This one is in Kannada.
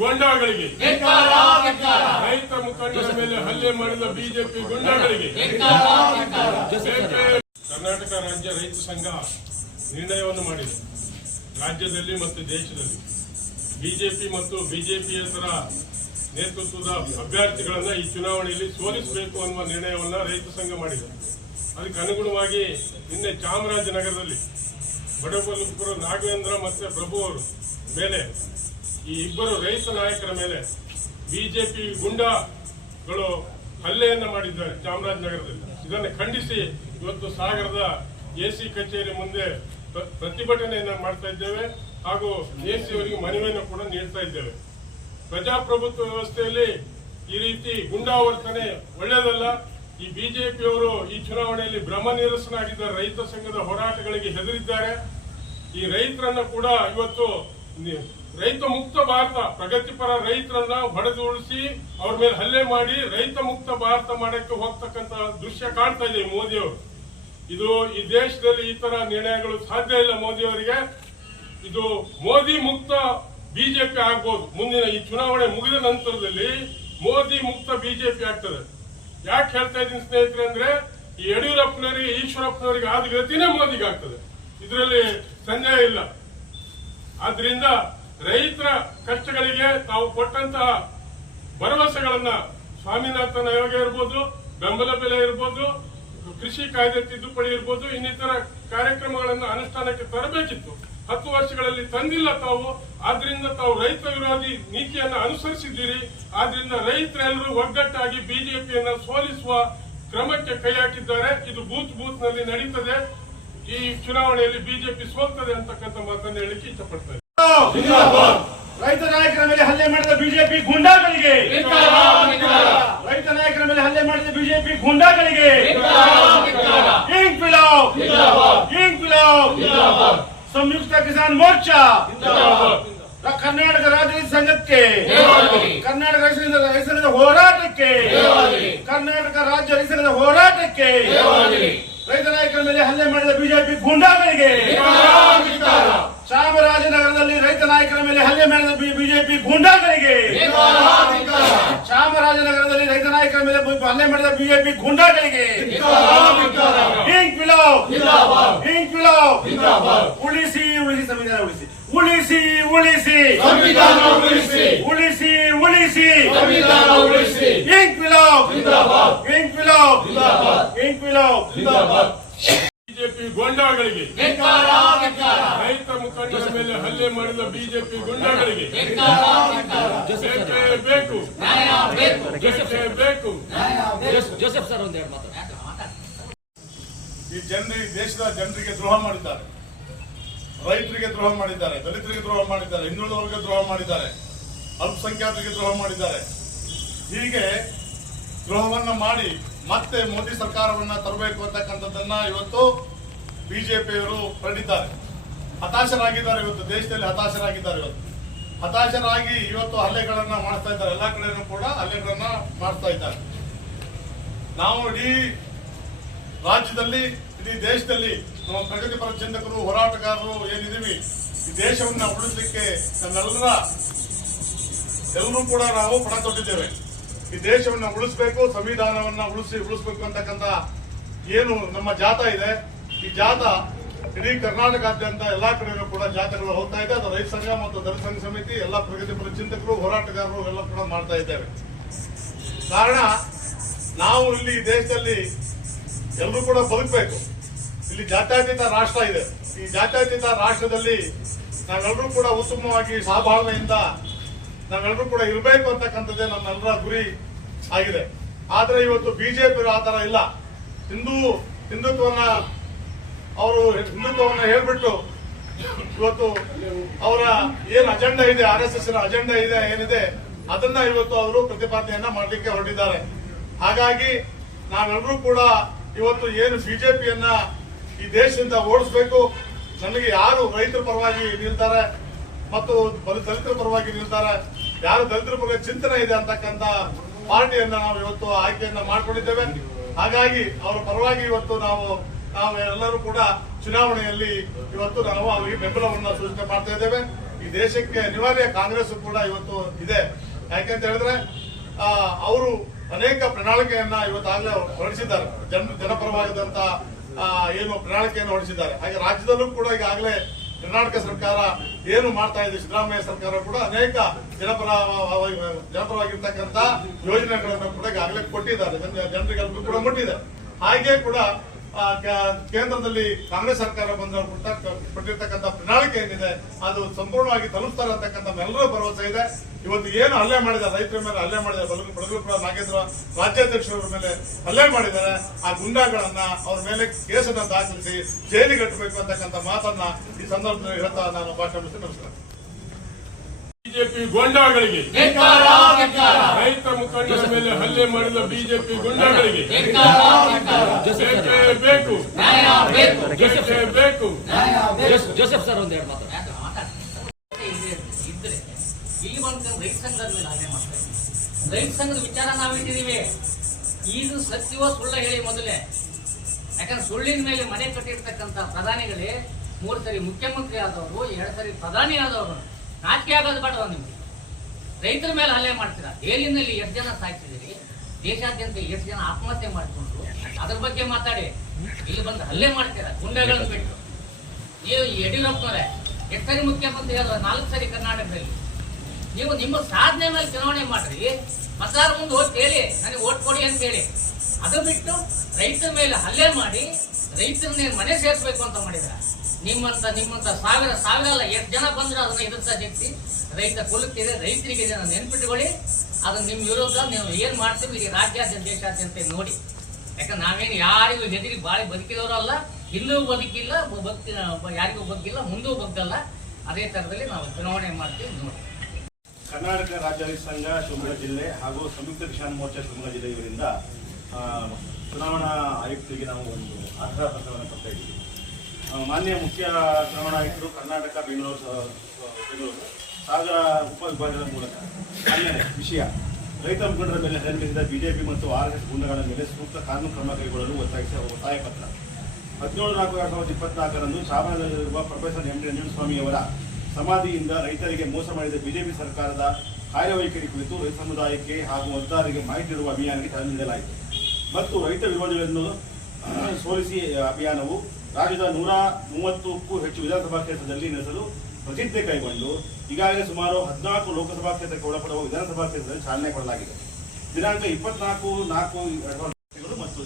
ಗೊಂಡಾಗಳಿಗೆ, ರೈತ ಮುಖಂಡರ ಮೇಲೆ ಹಲ್ಲೆ ಮಾಡಿದ ಬಿಜೆಪಿ ಗೊಂಡಾಗಳಿಗೆ ಕರ್ನಾಟಕ ರಾಜ್ಯ ರೈತ ಸಂಘ ನಿರ್ಣಯವನ್ನು ಮಾಡಿದೆ. ರಾಜ್ಯದಲ್ಲಿ ಮತ್ತು ದೇಶದಲ್ಲಿ ಬಿಜೆಪಿ ಮತ್ತು ಬಿಜೆಪಿಯೇತರ ನೇತೃತ್ವದ ಅಭ್ಯರ್ಥಿಗಳನ್ನ ಈ ಚುನಾವಣೆಯಲ್ಲಿ ಸೋಲಿಸಬೇಕು ಅನ್ನುವ ನಿರ್ಣಯವನ್ನ ರೈತ ಸಂಘ ಮಾಡಿದೆ. ಅದಕ್ಕೆ ಅನುಗುಣವಾಗಿ ನಿನ್ನೆ ಚಾಮರಾಜನಗರದಲ್ಲಿ ಬಡಬಲಪುರ ನಾಗೇಂದ್ರ ಮತ್ತೆ ಪ್ರಭು ಅವರು ಮೇಲೆ ಈ ಇಬ್ಬರು ರೈತ ನಾಯಕರ ಮೇಲೆ ಬಿಜೆಪಿ ಗುಂಡಾಗಳು ಹಲ್ಲೆಯನ್ನ ಮಾಡಿದ್ದಾರೆ ಚಾಮರಾಜನಗರದಲ್ಲಿ. ಇದನ್ನು ಖಂಡಿಸಿ ಇವತ್ತು ಸಾಗರದ ಎಸಿ ಕಚೇರಿ ಮುಂದೆ ಪ್ರತಿಭಟನೆಯನ್ನ ಮಾಡ್ತಾ ಇದ್ದೇವೆ ಹಾಗೂ ಎಸಿ ಅವರಿಗೆ ಮನವಿಯನ್ನು ಕೂಡ ನೀಡ್ತಾ ಇದ್ದೇವೆ. ಪ್ರಜಾಪ್ರಭುತ್ವ ವ್ಯವಸ್ಥೆಯಲ್ಲಿ ಈ ರೀತಿ ಗುಂಡಾವರ್ತನೆ ಒಳ್ಳೆಯದಲ್ಲ. ಈ ಬಿಜೆಪಿಯವರು ಈ ಚುನಾವಣೆಯಲ್ಲಿ ಭ್ರಮ ನಿರಸನಾಗಿದ್ದಾರೆ. ರೈತ ಸಂಘದ ಹೋರಾಟಗಳಿಗೆ ಹೆದರಿದ್ದಾರೆ. ಈ ರೈತರನ್ನ ಕೂಡ ಇವತ್ತು ರೈತ ಮುಕ್ತ ಭಾರತ, ಪ್ರಗತಿಪರ ರೈತರನ್ನ ಹೊಡೆದು ಉಳಿಸಿ ಅವ್ರ ಮೇಲೆ ಹಲ್ಲೆ ಮಾಡಿ ರೈತ ಮುಕ್ತ ಭಾರತ ಮಾಡಕ್ಕೆ ಹೋಗ್ತಕ್ಕಂತ ದೃಶ್ಯ ಕಾಣ್ತಾ ಇದೆ ಮೋದಿಯವರು. ಇದು ಈ ದೇಶದಲ್ಲಿ ಈ ತರ ನಿರ್ಣಯಗಳು ಸಾಧ್ಯ ಇಲ್ಲ ಮೋದಿಯವರಿಗೆ. ಇದು ಮೋದಿ ಮುಕ್ತ ಬಿಜೆಪಿ ಆಗ್ಬೋದು. ಮುಂದಿನ ಈ ಚುನಾವಣೆ ಮುಗಿದ ನಂತರದಲ್ಲಿ ಮೋದಿ ಮುಕ್ತ ಬಿಜೆಪಿ ಆಗ್ತದೆ. ಯಾಕೆ ಹೇಳ್ತಾ ಇದ್ದೀನಿ ಸ್ನೇಹಿತರೆ ಅಂದ್ರೆ, ಈ ಯಡಿಯೂರಪ್ಪನವರಿಗೆ ಈಶ್ವರಪ್ಪನವರಿಗೆ ಆದ ಗತಿನೇ ಮೋದಿಗೆ ಆಗ್ತದೆ. ಇದರಲ್ಲಿ ಸಂದೇಹ ಇಲ್ಲ. ಆದ್ರಿಂದ ರೈತರ ಕಷ್ಟಗಳಿಗೆ ತಾವು ಕೊಟ್ಟಂತಹ ಭರವಸೆಗಳನ್ನ ಸ್ವಾಮಿನಾಥನ್ ಆಯೋಗ ಇರ್ಬೋದು, ಬೆಂಬಲ ಬೆಲೆ ಇರ್ಬೋದು, ಕೃಷಿ ಕಾಯ್ದೆ ತಿದ್ದುಪಡಿ ಇರ್ಬೋದು, ಇನ್ನಿತರ ಕಾರ್ಯಕ್ರಮಗಳನ್ನು ಅನುಷ್ಠಾನಕ್ಕೆ ತರಬೇಕಿತ್ತು. 10 ವರ್ಷಗಳಲ್ಲಿ ತಂದಿಲ್ಲ ತಾವು. ಆದ್ರಿಂದ ತಾವು ರೈತ ವಿರೋಧಿ ನೀತಿಯನ್ನ ಅನುಸರಿಸಿದ್ದೀರಿ. ಆದ್ರಿಂದ ರೈತರೆಲ್ಲರೂ ಒಗ್ಗಟ್ಟಾಗಿ ಬಿಜೆಪಿಯನ್ನ ಸೋಲಿಸುವ ಕ್ರಮಕ್ಕೆ ಕೈ ಹಾಕಿದ್ದಾರೆ. ಇದು ಬೂತ್ ನಲ್ಲಿ ನಡೀತದೆ. ಈ ಚುನಾವಣೆಯಲ್ಲಿ ಬಿಜೆಪಿ ಸೋಲ್ತದೆ ಅಂತಕ್ಕಂಥ ಮಾತನ್ನು ಹೇಳಿಕ್ಕೆ ಇಷ್ಟಪಡ್ತಾರೆ. ರೈತ ನಾಯಕರ ಮೇಲೆ ಹಲ್ಲೆ ಮಾಡಿದ ಬಿಜೆಪಿ ಗುಂಡಾಗಳಿಗೆ, ರೈತ ನಾಯಕರ ಮೇಲೆ ಹಲ್ಲೆ ಮಾಡಿದ ಬಿಜೆಪಿ ಗುಂಡಾಗಳಿಗೆ ಸಂಯುಕ್ತ ಕಿಸಾನ್ ಮೋರ್ಚಾ, ಕರ್ನಾಟಕ ರಾಜ್ಯ ರೈತ ಸಂಘಕ್ಕೆ, ಕರ್ನಾಟಕ ರೈತ ಸಂಘದ ಹೋರಾಟಕ್ಕೆ, ಕರ್ನಾಟಕ ರಾಜ್ಯ ರೈತ ಸಂಘದ ಹೋರಾಟಕ್ಕೆ, ರೈತ ನಾಯಕರ ಮೇಲೆ ಹಲ್ಲೆ ಮಾಡಿದ ಬಿಜೆಪಿ ಗುಂಡಾಗಳಿಗೆ, ಚಾಮರಾಜನಗರದಲ್ಲಿ ರೈತ ನಾಯಕರ ಮೇಲೆ ಹಲ್ಲೆ ಮಾಡಿದ ಬಿಜೆಪಿ ಗುಂಡಾಗಳಿಗೆ, ಚಾಮರಾಜನಗರದಲ್ಲಿ ರೈತ ನಾಯಕರ ಮೇಲೆ ಹಲ್ಲೆ ಮಾಡಿದ ಬಿಜೆಪಿ ಗುಂಡಾಗಳಿಗೆ ಉಳಿಸಿ ಉಳಿಸಿ ಸಂವಿಧಾನ ಉಳಿಸಿ, ಉಳಿಸಿ ಉಳಿಸಿ ಸಂವಿಧಾನ ಉಳಿಸಿ, ಉಳಿಸಿ ಉಳಿಸಿ ಸಂವಿಧಾನ ಉಳಿಸಿ, ಬಿಜೆಪಿ ಗೊಂಡಾಗಳಿಗೆ, ರೈತ ಮುಖಂಡರ ಮೇಲೆ ಹಲ್ಲೆ ಮಾಡಿದ ಬಿಜೆಪಿ ಗುಂಡಾಗಳಿಗೆ ಬೇಕು ಬೇಕು. ಜೋಸೆಫ್ ಸರ್ ಒಂದೆರಡು ಮಾತು. ಈ ದೇಶದ ಜನರಿಗೆ ದ್ರೋಹ ಮಾಡಿದ್ದಾರೆ, ರೈತರಿಗೆ ದ್ರೋಹ ಮಾಡಿದ್ದಾರೆ, ದಲಿತರಿಗೆ ದ್ರೋಹ ಮಾಡಿದ್ದಾರೆ, ಹಿಂದುಳಿದ ವರ್ಗ ದ್ರೋಹ ಮಾಡಿದ್ದಾರೆ, ಅಲ್ಪಸಂಖ್ಯಾತರಿಗೆ ದ್ರೋಹ ಮಾಡಿದ್ದಾರೆ. ಹೀಗೆ ದ್ರೋಹವನ್ನ ಮಾಡಿ ಮತ್ತೆ ಮೋದಿ ಸರ್ಕಾರವನ್ನ ತರಬೇಕು ಅಂತಕ್ಕಂಥದ್ದನ್ನ ಇವತ್ತು ಬಿಜೆಪಿಯವರು ಹೊರಟಿದ್ದಾರೆ. ಹತಾಶರಾಗಿದ್ದಾರೆ. ಇವತ್ತು ದೇಶದಲ್ಲಿ ಹತಾಶರಾಗಿದ್ದಾರೆ. ಹತಾಶರಾಗಿ ಇವತ್ತು ಹಲ್ಲೆಗಳನ್ನ ಮಾಡ್ತಾ ಇದ್ದಾರೆ. ಎಲ್ಲಾ ಕಡೆನೂ ಕೂಡ ಹಲ್ಲೆಗಳನ್ನ ಮಾಡ್ತಾ ಇದ್ದಾರೆ. ನಾವು ಇಡೀ ರಾಜ್ಯದಲ್ಲಿ, ಇಡೀ ದೇಶದಲ್ಲಿ ನಮ್ಮ ಪ್ರಗತಿಪರ ಚಿಂತಕರು, ಹೋರಾಟಗಾರರು ಏನಿದೀವಿ, ಈ ದೇಶವನ್ನ ಉಳಿಸಲಿಕ್ಕೆ ಎಲ್ಲರೂ ಕೂಡ ನಾವು ಪಣ ತೊಟ್ಟಿದ್ದೇವೆ. ಈ ದೇಶವನ್ನ ಉಳಿಸಬೇಕು, ಸಂವಿಧಾನವನ್ನ ಉಳಿಸಬೇಕು ಅಂತಕ್ಕಂಥ ಏನು ನಮ್ಮ ಜಾಥಾ ಇದೆ, ಈ ಜಾಥಾ ಇಡೀ ಕರ್ನಾಟಕಾದ್ಯಂತ ಎಲ್ಲಾ ಕಡೆಯೂ ಕೂಡ ಜಾಥಾಗಳು ಹೋಗ್ತಾ ಇದೆ. ಅದು ರೈತ ಸಂಘ ಮತ್ತು ದಲಿತ ಸಂಘ ಸಮಿತಿ, ಎಲ್ಲಾ ಪ್ರಗತಿಪರ ಚಿಂತಕರು, ಹೋರಾಟಗಾರರು ಎಲ್ಲ ಕೂಡ ಮಾಡ್ತಾ ಇದ್ದೇವೆ. ಕಾರಣ ನಾವು ಇಲ್ಲಿ ದೇಶದಲ್ಲಿ ಎಲ್ಲರೂ ಕೂಡ ಬದುಕಬೇಕು. ಇಲ್ಲಿ ಜಾತ್ಯತೀತ ರಾಷ್ಟ್ರ ಇದೆ. ಈ ಜಾತ್ಯತೀತ ರಾಷ್ಟ್ರದಲ್ಲಿ ನಾವೆಲ್ಲರೂ ಕೂಡ ಉತ್ತಮವಾಗಿ ಸಹಬಾಳ್ವೆಯಿಂದ ನಾವೆಲ್ಲರೂ ಕೂಡ ಇರಬೇಕು ಅಂತಕ್ಕಂಥದ್ದೇ ನಮ್ಮೆಲ್ಲರ ಗುರಿ ಆಗಿದೆ. ಆದ್ರೆ ಇವತ್ತು ಬಿಜೆಪಿ ಆ ತರ ಇಲ್ಲ. ಹಿಂದುತ್ವವನ್ನ ಹೇಳ್ಬಿಟ್ಟು ಇವತ್ತು ಅವರ ಏನ್ ಅಜೆಂಡಾ ಇದೆ, RSS ಅಜೆಂಡಾ ಇದೆ ಏನಿದೆ, ಅದನ್ನ ಇವತ್ತು ಅವರು ಪ್ರತಿಪಾದನೆಯನ್ನ ಮಾಡಲಿಕ್ಕೆ ಹೊರಟಿದ್ದಾರೆ. ಹಾಗಾಗಿ ನಾವೆಲ್ಲರೂ ಕೂಡ ಇವತ್ತು ಏನು ಬಿಜೆಪಿಯನ್ನ ಈ ದೇಶದಿಂದ ಓಡಿಸಬೇಕು, ನಮಗೆ ಯಾರು ರೈತರ ಪರವಾಗಿ ನಿಲ್ತಾರೆ ಮತ್ತು ದಲಿತರ ಪರವಾಗಿ ನಿಲ್ತಾರೆ, ಯಾರು ದಲಿತರ ಪರವಾಗಿ ಚಿಂತನೆ ಇದೆ ಅಂತಕ್ಕಂಥ ಪಾರ್ಟಿಯನ್ನ ನಾವು ಇವತ್ತು ಆಯ್ಕೆಯನ್ನ ಮಾಡ್ಕೊಂಡಿದ್ದೇವೆ. ಹಾಗಾಗಿ ಅವರ ಪರವಾಗಿ ಇವತ್ತು ನಾವು ಎಲ್ಲರೂ ಕೂಡ ಚುನಾವಣೆಯಲ್ಲಿ ಇವತ್ತು ನಾವು ಅವರಿಗೆ ಬೆಂಬಲವನ್ನ ಸೂಚನೆ ಮಾಡ್ತಾ ಇದ್ದೇವೆ. ಈ ದೇಶಕ್ಕೆ ಅನಿವಾರ್ಯ. ಕಾಂಗ್ರೆಸ್ ಕೂಡ ಇವತ್ತು ಇದೆ. ಯಾಕೆಂತ ಹೇಳಿದ್ರೆ ಅವರು ಅನೇಕ ಪ್ರಣಾಳಿಕೆಯನ್ನ ಇವತ್ತಾಗಲೇ ಹೊರಡಿಸಿದ್ದಾರೆ. ಜನಪರವಾದಂತ ಏನು ಪ್ರಣಾಳಿಕೆಯನ್ನು ಹೊರಡಿಸಿದ್ದಾರೆ. ಹಾಗೆ ರಾಜ್ಯದಲ್ಲೂ ಕೂಡ ಈಗಾಗಲೇ ಕರ್ನಾಟಕ ಸರ್ಕಾರ ಏನು ಮಾಡ್ತಾ ಇದೆ, ಸಿದ್ದರಾಮಯ್ಯ ಸರ್ಕಾರ ಕೂಡ ಅನೇಕ ಜನಪರವಾಗಿರ್ತಕ್ಕಂಥ ಯೋಜನೆಗಳನ್ನು ಕೂಡ ಈಗಾಗಲೇ ಕೊಟ್ಟಿದ್ದಾರೆ, ಜನರಿಗೆಲ್ಲರೂ ಕೂಡ ಮುಟ್ಟಿದೆ. ಹಾಗೆ ಕೂಡ ಕೇಂದ್ರದಲ್ಲಿ ಕಾಂಗ್ರೆಸ್ ಸರ್ಕಾರ ಬಂದ ಕೊಟ್ಟಿರ್ತಕ್ಕಂಥ ಪ್ರಣಾಳಿಕೆ ಏನಿದೆ ಅದು ಸಂಪೂರ್ಣವಾಗಿ ತಲುಪಿಸ್ತಾರೆ ಅಂತಕ್ಕಂಥ ಎಲ್ಲರೂ ಭರವಸೆ ಇದೆ. ಇವತ್ತು ಏನು ಹಲ್ಲೆ ಮಾಡಿದ್ದಾರೆ, ರೈತರ ಮೇಲೆ ಹಲ್ಲೆ ಮಾಡಿದ್ದಾರೆ, ಬಡಗುರುಪುರ ನಾಗೇಂದ್ರ ರಾಜ್ಯಾಧ್ಯಕ್ಷರ ಮೇಲೆ ಹಲ್ಲೆ ಮಾಡಿದ್ದಾರೆ. ಆ ಗುಂಡಾಗಳನ್ನ ಅವ್ರ ಮೇಲೆ ಕೇಸನ್ನ ದಾಖಲಿಸಿ ಜೈಲಿಗೆ ಕಟ್ಟಬೇಕು ಅಂತಕ್ಕಂಥ ಮಾತನ್ನ ಈ ಸಂದರ್ಭದಲ್ಲಿ ಹೇಳ್ತಾ ನಾನು ಭಾಷಣ ಮುಗಿಸಿ ನಮಸ್ಕಾರ. ಬಿಜೆಪಿ ಗೊಂಡಾಗಳಿಗೆ, ರೈತ ಮುಖಂಡರ ಮೇಲೆ ಹಲ್ಲೆ ಮಾಡಿದ ಬಿಜೆಪಿ ಗೊಂಡಾಗಳಿಗೆ ಬೇಕೇ ಬೇಕು, ಬೇಕೇ ಬೇಕು. ಜೋಸೆಫ್ ಸರ್ ಒಂದೆರಡು ಮಾತು. ಇದ್ರೆ ಇಲ್ಲಿ ಬಂದು ರೈತ ಸಂಘದ ಮೇಲೆ ಹಲ್ಲೆ ಮಾಡ್ತಾರೆ. ರೈತ ಸಂಘದ ವಿಚಾರ ನಾವಿಟ್ಟಿದೀವಿ. ಇದು ಸತ್ಯವೋ ಸುಳ್ಳ ಹೇಳಿ ಮೊದಲೇ. ಯಾಕಂದ್ರೆ ಸುಳ್ಳಿನ ಮೇಲೆ ಮನೆ ಕಟ್ಟಿರ್ತಕ್ಕಂಥ ಪ್ರಧಾನಿಗಳೇ 3 ಸರಿ ಮುಖ್ಯಮಂತ್ರಿ ಆದವರು, 2 ಸರಿ ಪ್ರಧಾನಿ ಆದವರು. ನಾಚಿಕೆ ಆಗೋದು ಬೇಡವ ನಿಮ್ಗೆ? ರೈತರ ಮೇಲೆ ಹಲ್ಲೆ ಮಾಡ್ತೀರಾ. ಜೈಲಿನಲ್ಲಿ ಎಷ್ಟು ಜನ ಸಾಯ್ತಿದ್ದೀರಿ, ದೇಶಾದ್ಯಂತ ಎಷ್ಟು ಜನ ಆತ್ಮಹತ್ಯೆ ಮಾಡಿಕೊಂಡ್ರು, ಅದ್ರ ಬಗ್ಗೆ ಮಾತಾಡಿ. ಇಲ್ಲಿ ಬಂದು ಹಲ್ಲೆ ಮಾಡ್ತೀರಾ ಗುಂಡೆಗಳನ್ನು ಬಿಟ್ಟು. ನೀವು ಯಡಿಯೂರಪ್ಪನವರೇ ಎಷ್ಟು ಸರಿ ಮುಖ್ಯಮಂತ್ರಿ ಆದವರು, 4 ಸರಿ ಕರ್ನಾಟಕದಲ್ಲಿ. ನೀವು ನಿಮ್ಮ ಸಾಧನೆ ಮೇಲೆ ಚುನಾವಣೆ ಮಾಡ್ರಿ, ಮತದಾರ ಮುಂದೆ ಓಟ್ ಹೇಳಿ ನನಗೆ ಓಟ್ ಕೊಡಿ ಅಂತ ಹೇಳಿ. ಅದು ಬಿಟ್ಟು ರೈತರ ಮೇಲೆ ಹಲ್ಲೆ ಮಾಡಿ ರೈತರನ್ನೇ ಮನೆ ಸೇರಿಸಬೇಕು ಅಂತ ಮಾಡಿದ್ರ. ನಿಮ್ಮಂತ ಸಾವಿರ ಅಲ್ಲ, ಎಷ್ಟು ಜನ ಬಂದ್ರೆ ಅದನ್ನ ಎದುರಿಸ ಶಕ್ತಿ ರೈತ ಕುಲಕ್ಕಿದೆ, ರೈತರಿಗೆ ನೆನ್ಪಿಟ್ಟುಕೊಳ್ಳಿ. ಅದನ್ನ ನಿಮ್ ವಿರೋಧ ನೀವು ಏನ್ ಮಾಡ್ತೀವಿ ಈಗ ರಾಜ್ಯಾದ್ಯಂತ ದೇಶಾದ್ಯಂತ ನೋಡಿ. ಯಾಕಂದ್ರೆ ನಾವೇನು ಯಾರಿಗೂ ಹೆದರಿ ಬಾಳಿ ಬದುಕಿದವರಲ್ಲ, ಇಲ್ಲೂ ಬದುಕಿಲ್ಲ, ಯಾರಿಗೂ ಬದುಕಿಲ್ಲ, ಮುಂದೂ ಬದುಕಲ್ಲ. ಅದೇ ತರದಲ್ಲಿ ನಾವು ಚುನಾವಣೆ ಮಾಡ್ತೀವಿ ನೋಡಿ. ಕರ್ನಾಟಕ ರಾಜ್ಯ ರೈತ ಸಂಘ ಶಿವಮೊಗ್ಗ ಜಿಲ್ಲೆ ಹಾಗೂ ಸಂಯುಕ್ತ ಕಿಸಾನ್ ಮೋರ್ಚಾ ಶಿವಮೊಗ್ಗ ಜಿಲ್ಲೆ ಇವರಿಂದ ಚುನಾವಣಾ ಆಯುಕ್ತರಿಗೆ ನಾವು ಒಂದು ಆಗ್ರಹ ಪತ್ರವನ್ನು ಕೊಡ್ತಾ ಇದ್ದೀವಿ. ಮಾನ್ಯ ಮುಖ್ಯ ಚುನಾವಣಾ ಆಯುಕ್ತರು ಕರ್ನಾಟಕ ಬೆಂಗಳೂರು ಸಾಗರ ಉಪವಿಭಾಗದ ಮೂಲಕ ಮಾನ್ಯ ವಿಷಯ ರೈತ ಮುಖಂಡರ ಮೇಲೆ ಹಲ್ಲೆ ಬಿಜೆಪಿ ಮತ್ತು ಆರ್ಎಸ್ಎಸ್ ಗುಂಡಗಳ ಮೇಲೆ ಸೂಕ್ತ ಕಾನೂನು ಕ್ರಮ ಕೈಗೊಳ್ಳಲು ಒತ್ತಾಯ ಪತ್ರ 17/4/2024ರಂದು ಚಾಮರಾಜನಗರದಲ್ಲಿರುವ ಪ್ರೊಫೆಸರ್ ಎಂ ಡಿ ನಂಜುಂಡಸ್ವಾಮಿಯವರ ಸಮಾಧಿಯಿಂದ ರೈತರಿಗೆ ಮೋಸ ಮಾಡಿದ ಬಿಜೆಪಿ ಸರ್ಕಾರದ ಕಾರ್ಯವೈಖರಿ ಕುರಿತು ರೈತ ಸಮುದಾಯಕ್ಕೆ ಹಾಗೂ ಮತದಾರರಿಗೆ ಮಾಹಿತಿ ನೀಡುವ ಅಭಿಯಾನಕ್ಕೆ ಚಾಲನೆ ನೀಡಲಾಯಿತು ಮತ್ತು ರೈತ ವಿರೋಧಿಗಳನ್ನು ಸೋಲಿಸಿ ಅಭಿಯಾನವು ರಾಜ್ಯದ 130ಕ್ಕೂ ಹೆಚ್ಚು ವಿಧಾನಸಭಾ ಕ್ಷೇತ್ರದಲ್ಲಿ ನಡೆಸಲು ಪ್ರತಿಜ್ಞೆ ಕೈಗೊಂಡು ಈಗಾಗಲೇ ಸುಮಾರು 14 ಲೋಕಸಭಾ ಕ್ಷೇತ್ರಕ್ಕೆ ಒಳಪಡುವ ವಿಧಾನಸಭಾ ಕ್ಷೇತ್ರದಲ್ಲಿ ಚಾಲನೆ ಕೊಡಲಾಗಿದೆ. ದಿನಾಂಕ 24/4/2024 ಮತ್ತು